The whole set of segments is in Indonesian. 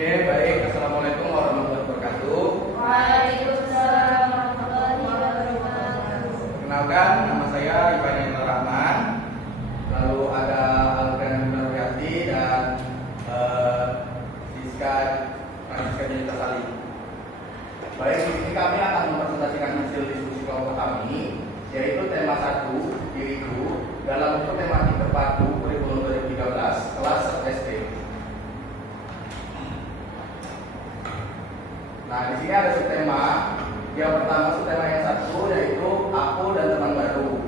Oke, baik. Assalamualaikum warahmatullahi wabarakatuh. Waalaikumsalam warahmatullahi wabarakatuh. Kenalkan, nama saya Ivan Hendra Rahman. Lalu ada Alfian Nurwati dan Siska Janita Salim. Baik, di sini kami akan mempresentasikan hasil diskusi kelompok kami, yaitu tema 1, diriku, dalam bentuk tematik terpadu kurikulum 2013 kelas SD. Nah, di sini ada subtema. Yang pertama, subtema yang 1 yaitu aku dan teman baru.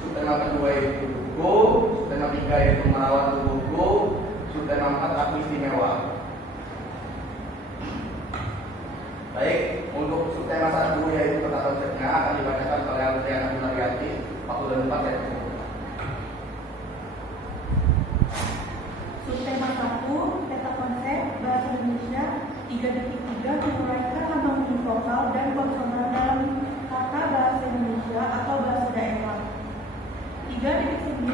Subtema kedua yaitu buku. Subtema 3 yaitu merawat tubuhku. Subtema 4 aku istimewa. Baik, untuk subtema 1 yaitu tata konsepnya akan dibacakan oleh Alfian Nurwati. Waktu dan tempat ya. Subtema 1, peta konsep bahasa Indonesia 3.3 menguraikan lambang vokal dan konsonan dalam kata bahasa Indonesia atau bahasa daerah. 3.9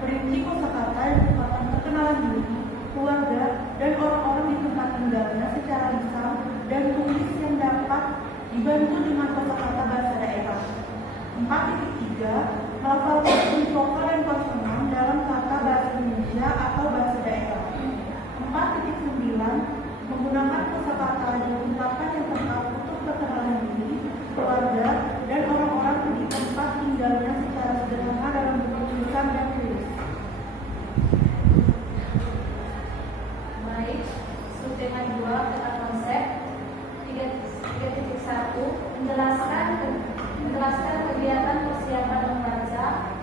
perinci kosakata yang merupakan perkenalan diri, keluarga, dan orang-orang di tempat tinggalnya secara lisan dan tulis yang dapat dibantu dengan kosakata bahasa daerah. 4.3 melafalkan vokal dan konsonan dalam kata bahasa Indonesia atau bahasa daerah. 4.9 menggunakan kosakata dan ungkapan yang tepat untuk perkenalan diri, keluarga, dan orang-orang di tempat tinggalnya secara sederhana dalam bentuk tulisan dan tulis. Baik, subtema 2 tata konsep 3.1 menjelaskan kegiatan persiapan membaca.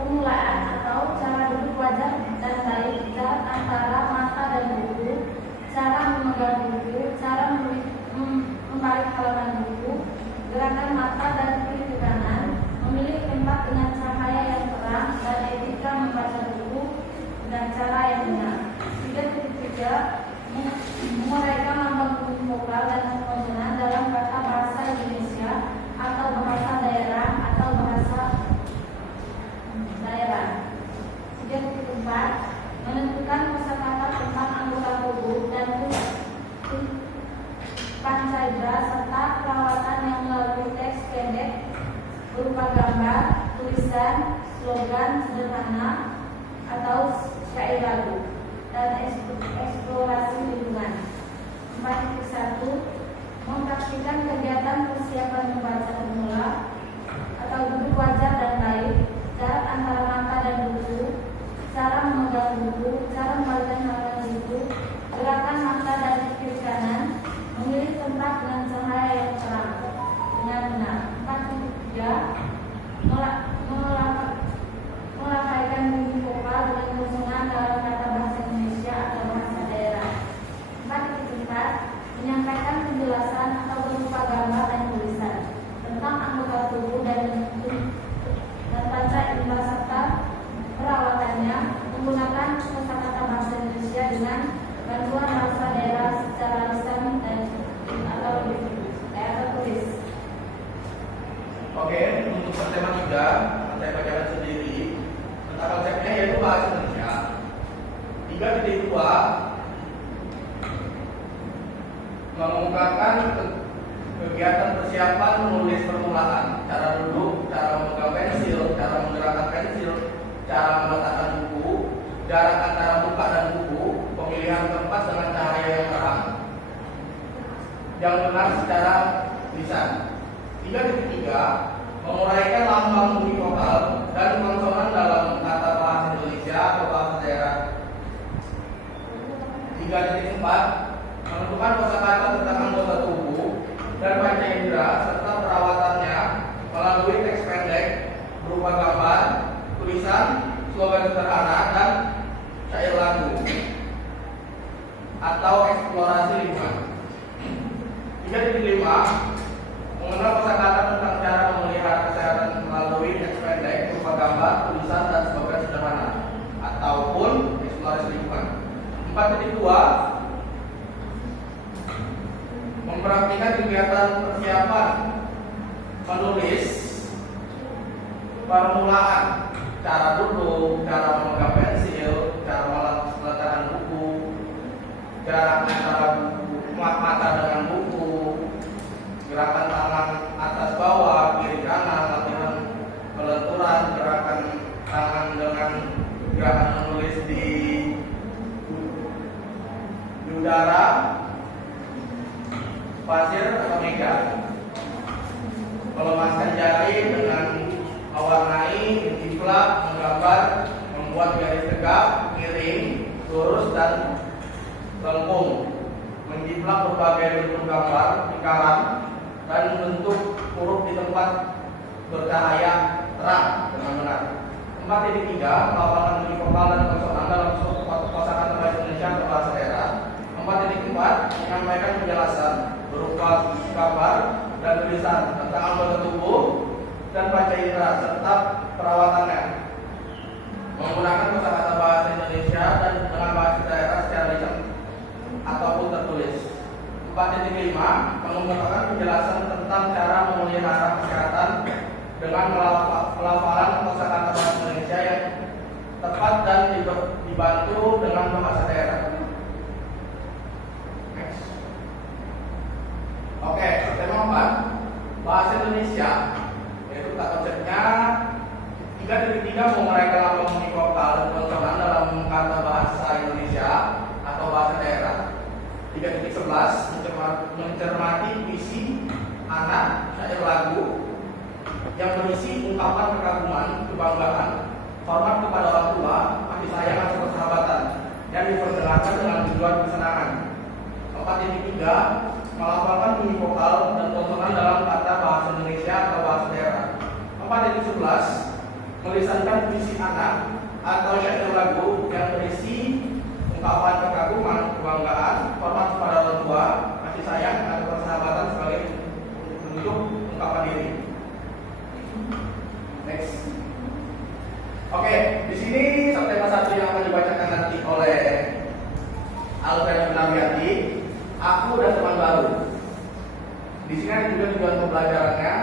Permulaan atau cara duduk wajah dan baik, jarak antara mata dan buku, cara memegang buku, cara membalik halaman buku, gerakan mata dan kiri ke kanan, memilih tempat dengan cahaya yang terang, dan etika membaca buku dengan cara yang benar. 3.3 menguraikan lambang vokal dan konsonan dalam kata bahasa Indonesia atau bahasa daerah atau bahasa daerah. 3.4 menentukan kosakata tentang anggota tubuh dan pancaindera serta perawatan yang melalui teks pendek berupa gambar, tulisan, slogan sederhana atau syair lagu, dan eksplorasi lingkungan. 4.1 mempraktikkan kegiatan persiapan membaca pemula atau duduk wajar dan baik, jarak antara mata dan buku, cara memegang buku, cara membalikkan halaman buku, gerakan mata dan kiri kanan, memilih tempat dengan cahaya yang terang dengan benar. 4.3 melafalkan bunyi vokal dengan konsonan dalam kata bahasa Indonesia atau bahasa daerah. 4.4 menyampaikan penjelasan atau berupa gambar dan tulisan tentang anggota tubuh dan panca indera serta perawatannya menggunakan kosakata bahasa Indonesia dengan bantuan bahasa daerah secara lisan dan atau tulis. Oke, untuk subtema 3 saya bacakan sendiri. Tentang konsepnya yaitu bahasa Indonesia. 3.2 mengungkapkan kegiatan persiapan menulis permulaan, cara duduk, cara memegang pensil, cara menggerakkan pensil, cara meletakkan buku, jarak antara muka dan buku, pemilihan tempat dengan cahaya yang terang, yang benar secara lisan. 3.3 menguraikan lambang bunyi vokal dan konsonan dalam kata bahasa Indonesia atau bahasa daerah. 3.4 menentukan kosakata tentang anggota tubuh dan panca indera serta perawatannya melalui teks pendek berupa gambar, tulisan, slogan sederhana, dan syair lagu atau eksplorasi lingkungan. 3.5 mengenal kosakata tentang cara memelihara kesehatan melalui teks pendek berupa gambar, tulisan, dan slogan sederhana ataupun eksplorasi lingkungan. 4.2 mempraktikkan kegiatan persiapan menulis permulaan cara duduk, cara memegang pensil, cara meletakkan buku, jarak antara mata dengan buku, gerakan tangan atas bawah, kiri kanan, latihan pelenturan, gerakan tangan dengan gerakan menulis di udara, pasir atau meja, melemaskan jari dengan mewarnai, menjiplak, menggambar, membuat garis tegak, miring, lurus dan lengkung, menjiplak berbagai bentuk gambar, lingkaran, dan bentuk huruf di tempat bercahaya terang dengan benar. 4.3 melakukan univokal dan konsonan dalam kosakata bahasa Indonesia atau bahasa daerah. 4.4 menyampaikan penjelasan berupa gambar dan tulisan tentang anggota tubuh dan panca indera serta perawatannya menggunakan kosakata bahasa Indonesia dan dengan bahasa daerah secara lisan ataupun tertulis. 4.5 mengemukakan penjelasan tentang cara memelihara kesehatan dengan pelafalan kosakata bahasa Indonesia yang tepat dan dibantu dengan bahasa daerah. Next. Oke, tema 4 bahasa Indonesia, yaitu konsepnya 3.3 menguraikan lambang univokal dan konsonan dalam kata bahasa Indonesia atau bahasa daerah. 3.11 mencermati puisi, anak, syair lagu yang berisi ungkapan kekaguman, kebanggaan, hormat kepada orang tua, kasih sayang atau persahabatan yang diperdengarkan dengan tujuan kesenangan. 4.3 melafalkan univokal dan konsonan dalam kata bahasa Indonesia atau bahasa daerah. 4.11 melisankan puisi anak atau syair lagu yang berisi ungkapan kekaguman, kebanggaan, hormat kepada orang tua, kasih sayang atau persahabatan sebagai bentuk ungkapan diri. Next. Oke, di sini tema 1 yang akan dibacakan nanti oleh Alfred Nabiati. Aku dan teman baru. Di sini ada juga tujuan pembelajarannya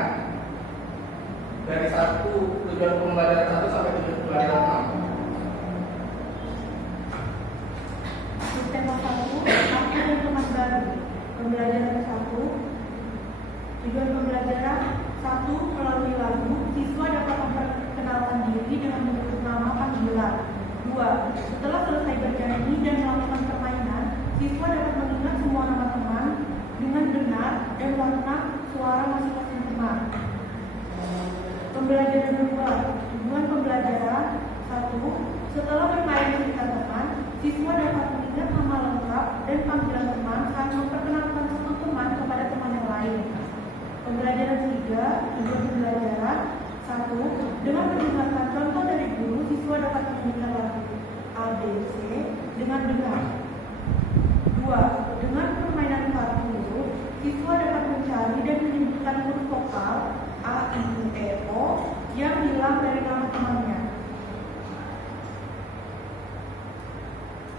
dari tujuan pembelajaran 1 sampai tujuan pembelajaran 6. Tema 1, aku dan teman baru. Pembelajaran 1. Tujuan pembelajaran 1, melalui lagu, siswa dapat memperkenalkan diri dengan menyebut nama panggilan. 2. Setelah selesai bernyanyi dan melakukan permainan, siswa dapat mengingat semua nama teman dengan benar dan warna suara masing-masing teman. Pembelajaran 2. Tujuan pembelajaran 1. Setelah bermain cerita teman, siswa dapat mengingat nama lengkap dan panggilan teman saat memperkenalkan satu teman kepada teman yang lain. Pembelajaran 3. Tujuan pembelajaran 1. Dengan mendengarkan contoh dari guru, siswa dapat menyanyikan lagu ABC dengan benar. 2. Dengan permainan kartu huruf, siswa dapat mencari dan menyebutkan huruf vokal A, I, U, E, O yang hilang dari nama temannya.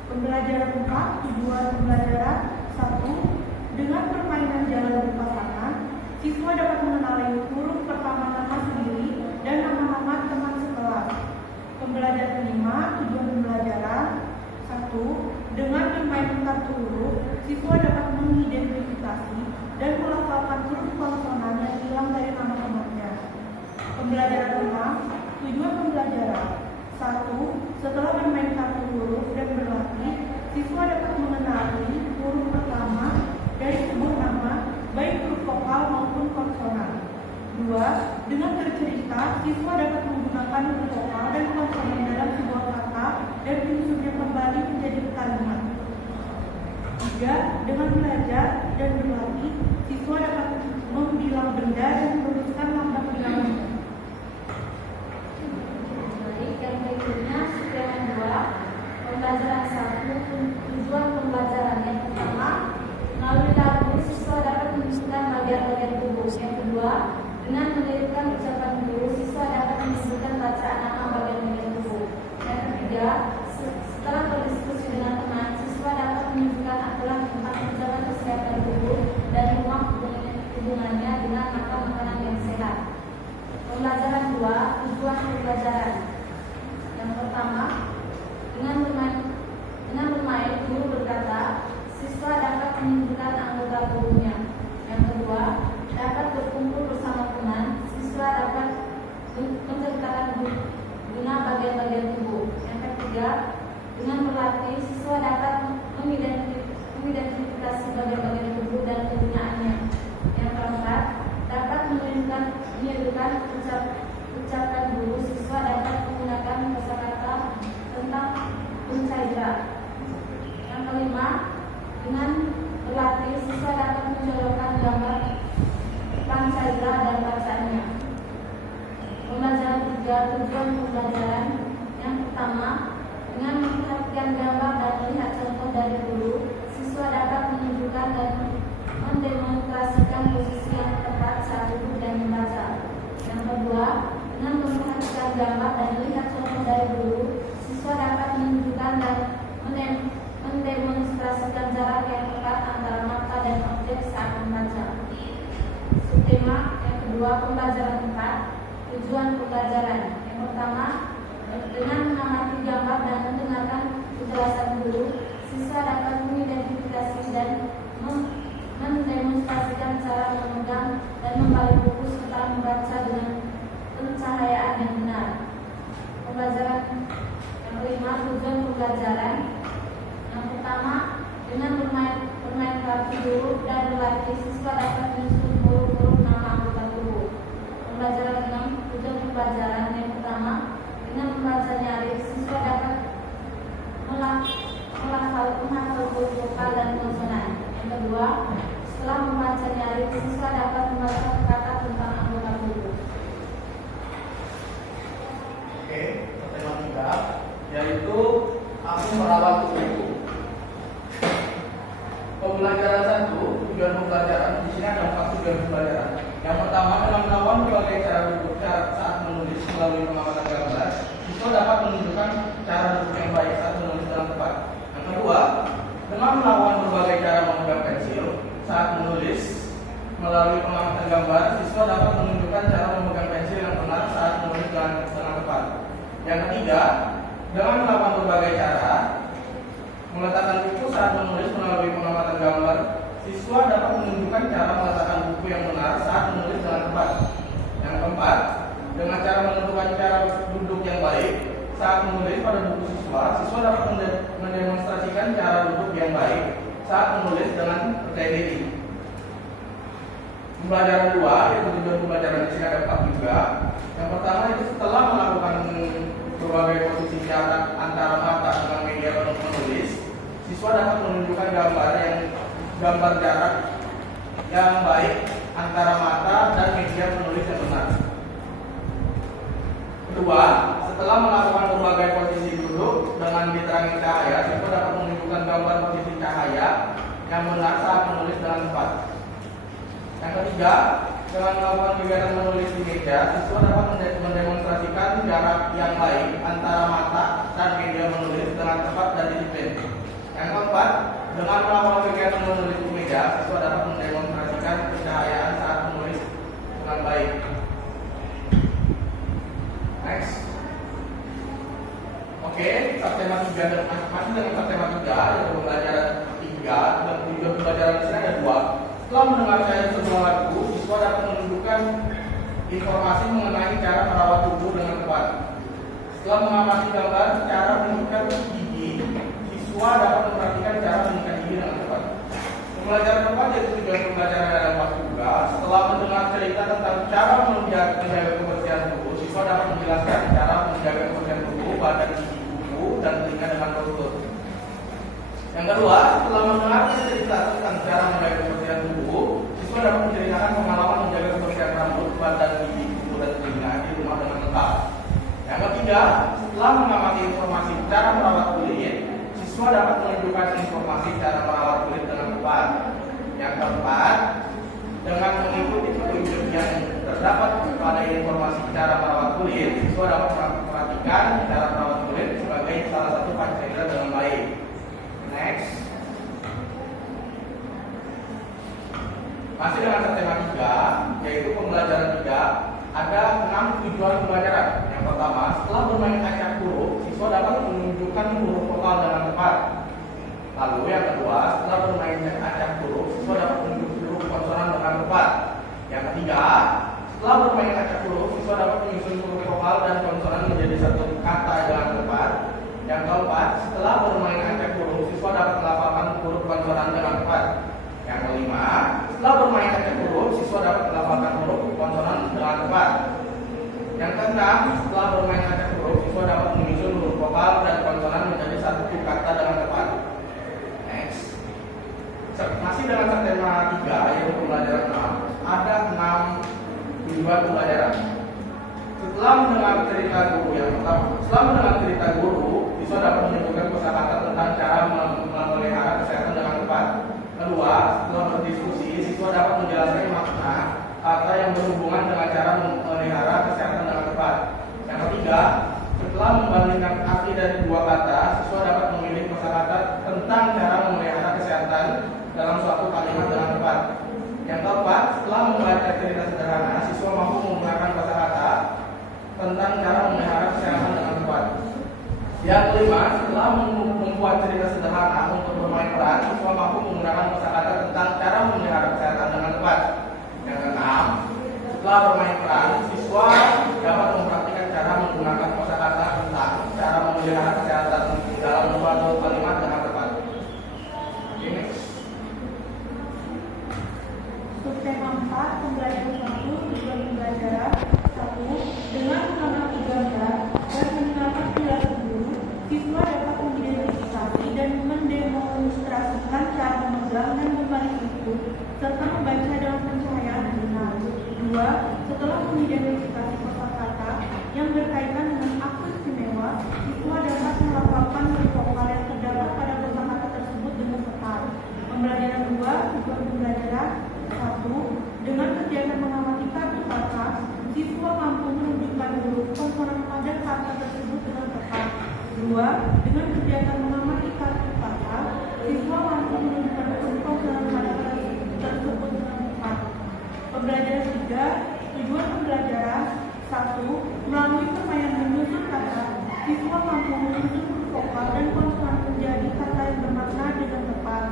Pembelajaran 4. Tujuan pembelajaran 1. Dengan permainan jalan berpasangan, siswa dapat mengenali huruf pertama nama sendiri dan nama-nama teman sekelas. Pembelajaran 5. Tujuan pembelajaran 1. Dengan bermain kartu huruf, siswa dapat mengidentifikasi dan melafalkan huruf konsonan yang hilang dari nama temannya. Pembelajaran 6. Tujuan pembelajaran 1. Setelah bermain kartu huruf dan berlatih, siswa dapat mengenali huruf pertama dari sebuah nama, baik huruf vokal maupun konsonan. 2. Dengan bercerita, siswa dapat menggunakan huruf vokal dan konsonan dalam sebuah kata dan menyusunnya kembali menjadi kalimat. 3. Dengan belajar dan berlatih, siswa dapat membilang benda dan menuliskan lambang bilangan. Baik, yang berikutnya suplemen 2. Pembelajaran 1. Tujuan pembelajaran yang pertama, melalui lagu, siswa dapat menyusunkan bagian-bagian tubuh. Yang kedua, dengan menelitkan ucapan guru, siswa dapat menyusunkan bacaan nama bagian-bagian tubuh. Yang ketiga, setelah berdiskusi dengan teman, siswa dapat menunjukkan aturan tentang menjaga kesehatan tubuh dan rumah hubungannya dengan makan makanan yang sehat. mendengarkan dan mendemonstrasikan jarak yang tepat antara mata dan objek saat membaca. Subtema yang kedua, pembelajaran 4. Tujuan pembelajaran. Yang pertama, dengan mengamati gambar dan mendengarkan penjelasan guru, siswa dapat mengidentifikasi dan mendemonstrasikan cara memegang dan membalik buku serta membaca dengan pencahayaan yang benar. Pembelajaran yang kelima, tujuan pembelajaran. Yang pertama, dengan bermain kartu guru dan berlatih, siswa dapat menyusun huruf-huruf nama anggota guru. Pembelajaran 6, tujuan pembelajaran. Yang pertama, dengan membaca nyaris, siswa dapat menghafal huruf vokal dan konsonan. Yang kedua, setelah membaca nyaris, siswa dapat membaca kata tentang anggota guru. Oke, tema 3 yaitu aku merawat buku. Pembelajaran 1, tujuan pembelajaran. Di sini ada 4 tujuan pembelajaran. Yang pertama, dengan melakukan berbagai cara duduk saat menulis melalui pengamatan gambar, siswa dapat menunjukkan cara duduk yang baik saat menulis dalam tepat. Yang kedua, dengan melakukan berbagai cara memegang pensil saat menulis melalui pengamatan gambar, siswa dapat menunjukkan cara memegang pensil yang benar saat menulis dengan tepat. Yang ketiga, dengan melakukan berbagai cara meletakkan buku saat menulis melalui pengamatan gambar, siswa dapat menunjukkan cara meletakkan buku yang benar saat menulis dengan tepat. Yang keempat, dengan cara menentukan cara duduk yang baik saat menulis pada buku siswa, siswa dapat mendemonstrasikan cara duduk yang baik saat menulis dengan percaya diri. Pembelajaran 2, yaitu tujuan pembelajaran di sini ada 4 juga. Yang pertama itu setelah melakukan berbagai posisi jarak antara mata dengan media untuk menulis, siswa dapat menunjukkan gambar jarak yang baik antara mata dan media penulis yang benar. Kedua, setelah melakukan berbagai posisi duduk dengan diterangi cahaya, siswa dapat menunjukkan gambar posisi cahaya yang benar saat menulis dengan tepat. Yang ketiga, dengan melakukan kegiatan menulis di meja, siswa dapat mendemonstrasikan jarak yang baik antara mata dan media menulis dengan tepat dan disiplin. Yang keempat, dengan melakukan kegiatan menulis di meja, siswa dapat mendemonstrasikan pencahayaan saat menulis dengan baik. Next. Oke, subtema 3 masih dengan subtema 3 yaitu pembelajaran 3 dan tujuan pembelajaran di sini ada 2. Setelah mendengar sebuah lagu, siswa dapat menunjukkan informasi mengenai cara merawat tubuh dengan tepat. Setelah mengamati gambar cara mengikat gigi, siswa dapat memperhatikan cara mengikat gigi dengan tepat. Pembelajaran keempat yaitu tujuan pembelajaran ada 4 juga. Setelah mendengar cerita tentang cara menjaga kebersihan tubuh, siswa dapat menjelaskan cara menjaga kebersihan tubuh, badan, gigi, kuku, dan telinga dengan berlutut. Yang kedua, setelah mendengar cerita tentang cara menjaga kebersihan tubuh, siswa dapat menceritakan pengalaman menjaga kebersihan rambut, badan, gigi, kuku, dan telinga di rumah dengan lengkap. Yang ketiga, setelah mengamati informasi cara merawat kulit, siswa dapat menunjukkan informasi cara merawat kulit dengan tepat. Yang keempat, dengan mengikuti petunjuk yang terdapat pada informasi cara merawat kulit, siswa dapat memperhatikan cara merawat kulit sebagai salah satu pancasila dengan baik. Next. Masih dengan tema 3, yaitu pembelajaran 3, ada 6 tujuan pembelajaran. Yang pertama, setelah bermain acak huruf, siswa dapat menunjukkan huruf vokal dengan tepat. Lalu yang kedua, setelah bermain acak huruf, siswa dapat menunjukkan huruf konsonan dengan tepat. Yang ketiga, setelah bermain acak huruf, siswa dapat menyusun huruf vokal dan konsonan menjadi satu kata dengan tepat. Yang keempat, setelah bermain acak huruf, siswa dapat melafalkan huruf konsonan dengan tepat. Yang kelima, setelah bermain acak huruf, siswa dapat melafalkan huruf konsonan dengan tepat. Yang keenam, setelah bermain acak huruf, siswa dapat menyusun huruf vokal dan konsonan menjadi satu kata dengan tepat. Next. Masih dengan tema 3, yaitu pembelajaran 6, ada 6 tujuan pembelajaran. Setelah mendengar cerita guru yang pertama, setelah mendengar cerita guru, siswa dapat menunjukkan kosakata tentang cara memelihara kesehatan dengan tepat. Kedua, setelah berdiskusi, siswa dapat menjelaskan makna kata yang berhubungan dengan cara memelihara kesehatan dengan tepat. Yang ketiga, setelah setelah membandingkan arti dari dua kata, siswa dapat memilih kosakata tentang cara memelihara kesehatan dalam suatu kalimat dengan tepat. Yang keempat, setelah membaca cerita sederhana, siswa mampu menggunakan kosakata tentang cara memelihara kesehatan dengan tepat. Yang kelima, setelah membuat cerita sederhana untuk bermain peran, siswa mampu menggunakan kosakata tentang cara memelihara kesehatan dengan tepat. Yang keenam, setelah bermain peran, siswa dapat mempraktikkan cara menggunakan kosakata tentang cara memelihara kesehatan dalam suatu kalimat dengan tepat. Ini. Subtema 4, pembelajaran 1, tujuan pembelajaran 1. Dengan mengamati gambar dan mendengarkan penjelasan guru, siswa dapat mengidentifikasi dan mendemonstrasikan cara memegang dan membalik buku serta membaca dalam pencahayaan benar. 2. Setelah mengidentifikasi kosakata yang berkaitan dengan aksen istimewa, siswa dapat melafalkan vokal yang terdapat pada kosakata tersebut dengan tepat. Pembelajaran 2, tujuan pembelajaran 1. Dengan kegiatan mengamati kartu kata, siswa mampu menunjukkan huruf konsonan pada kata tersebut dengan tepat. 2. Dengan kegiatan mengamati kartu kata, siswa mampu menunjukkan huruf konsonan pada kata tersebut dengan tepat. Pembelajaran 3, tujuan pembelajaran 1. Melalui permainan menyusun kata, siswa mampu menyusun vokal dan konsonan menjadi kata yang bermakna dengan tepat.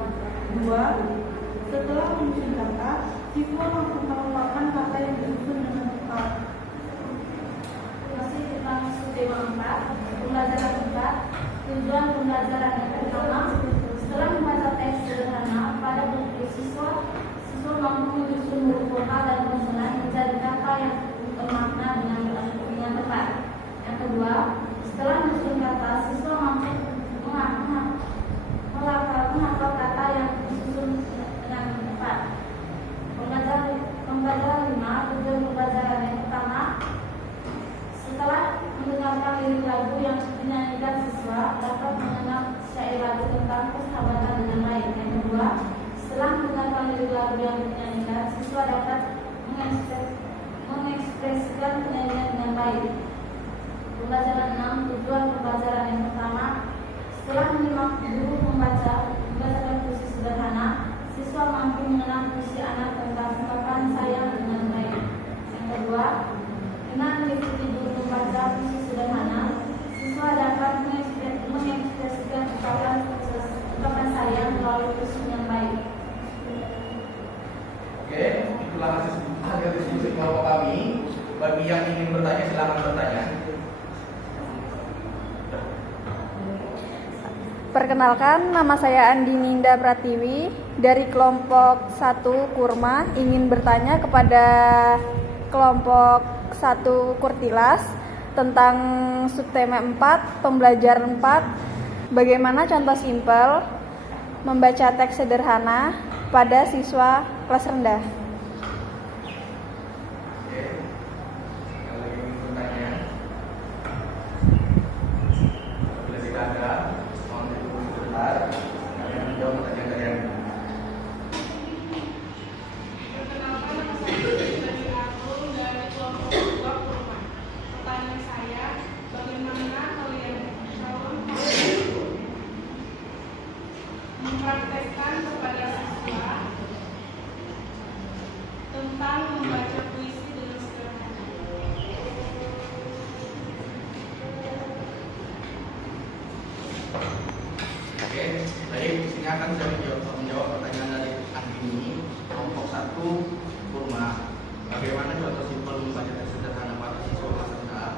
2. Setelah menyusun kata, siswa mampu melafalkan kata yang disusun dengan tepat. Masih tentang subtema 4, pembelajaran 4. Tujuan pembelajaran yang pertama, setelah membaca teks sederhana pada buku siswa mampu menyusun huruf vokal dan konsonan menjadi kata yang bermakna dengan tepat. Yang kedua, setelah menyusun kata, siswa mampu menghafal kata yang disusun dengan tepat. Pembelajaran 5, tujuan pembelajaran yang pertama, setelah mendengarkan lirik lagu yang dinyanyikan, siswa dapat mengenal syair lagu tentang persahabatan dengan lain. Yang kedua, setelah mendengarkan lirik lagu yang dinyanyikan, siswa dapat mengekspresikan penyanyian dengan baik. Pembelajaran 6, tujuan pembelajaran yang pertama, setelah menyimak guru membacakan puisi sederhana, siswa mampu mengenal puisi anak tentang ungkapan sayang dengan baik. Yang kedua, dengan mengikuti guru membaca puisi sederhana, siswa dapat mengekspresikan ungkapan sayang melalui puisi yang baik. Oke, itulah hasil diskusi kelompok kami. Bagi yang ingin bertanya, silakan bertanya. Perkenalkan, nama saya Andi Ninda Pratiwi dari kelompok 1 Kurma, ingin bertanya kepada kelompok 1 Kurtilas tentang subtema 4, pembelajaran 4, bagaimana contoh simpel membaca teks sederhana pada siswa kelas rendah. Oke, kalau ingin bertanya, bila tidak ada, mohon ditunggu sebentar. Kalian menjawab pertanyaan kalian. Perkenalkan, nama saya dari Atul dari kelompok 2 Kurma. Pertanyaan saya, bagaimana kalian mempraktekkan kepada siswa tentang membaca puisi dengan sederhana? Oke, baik. Sini akan saya menjawab pertanyaan dari Andini, kelompok 1 Kurma. Bagaimana contoh simpel membaca teks sederhana pada siswa kelas rendah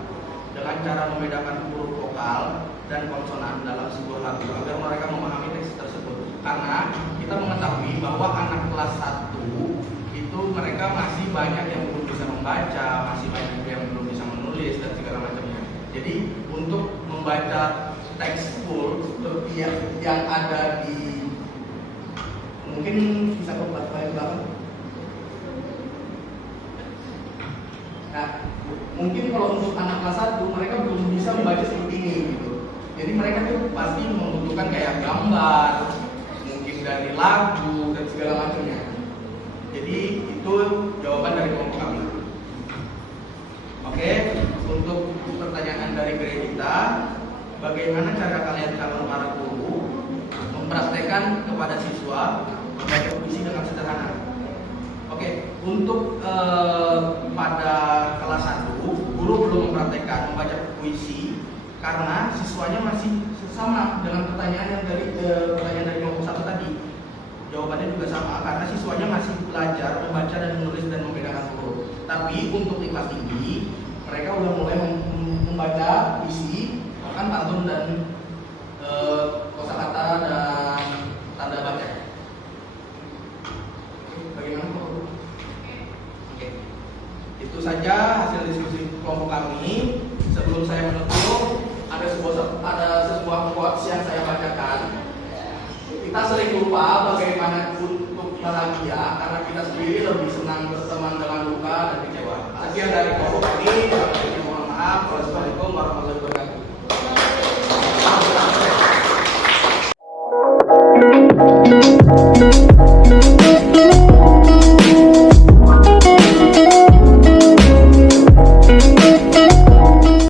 dengan cara membedakan huruf vokal dan konsonan dalam sebuah lagu agar mereka memahami teks tersebut. Karena kita mengetahui bahwa anak kelas 1 itu mereka masih banyak yang belum bisa membaca, masih banyak yang belum bisa menulis dan segala macamnya. Jadi untuk membaca teks full seperti yang ada di, mungkin bisa ke belakang. Nah, mungkin kalau untuk anak kelas 1 mereka belum bisa membaca seperti ini gitu. Jadi mereka tuh pasti membutuhkan kayak gambar, mungkin dari lagu dan segala macamnya. Jadi itu jawaban dari kelompok kami. Oke, untuk pertanyaan dari dari Gredita, bagaimana cara kalian calon para guru mempraktekkan kepada siswa membaca puisi dengan sederhana. Oke, untuk pada kelas 1, guru belum mempraktekkan membaca puisi karena siswanya masih sama dengan pertanyaan yang dari kelompok 1 tadi. Jawabannya juga sama karena siswanya masih belajar membaca dan menulis dan membedakan huruf. Tapi untuk di kelas tinggi, mereka udah mulai membaca puisi, bahkan pantun dan kosakata dan tanda baca. Bagaimana Pak Guru? Oke. Itu saja hasil diskusi kelompok kami. Sebelum saya menutup, ada sebuah quotes yang saya bacakan. Kita sering lupa bagaimana untuk bahagia karena kita sendiri lebih senang berteman dengan luka dan kecewa. Sekian dari kelompok ini. Mohon maaf. Wassalamualaikum warahmatullahi wabarakatuh.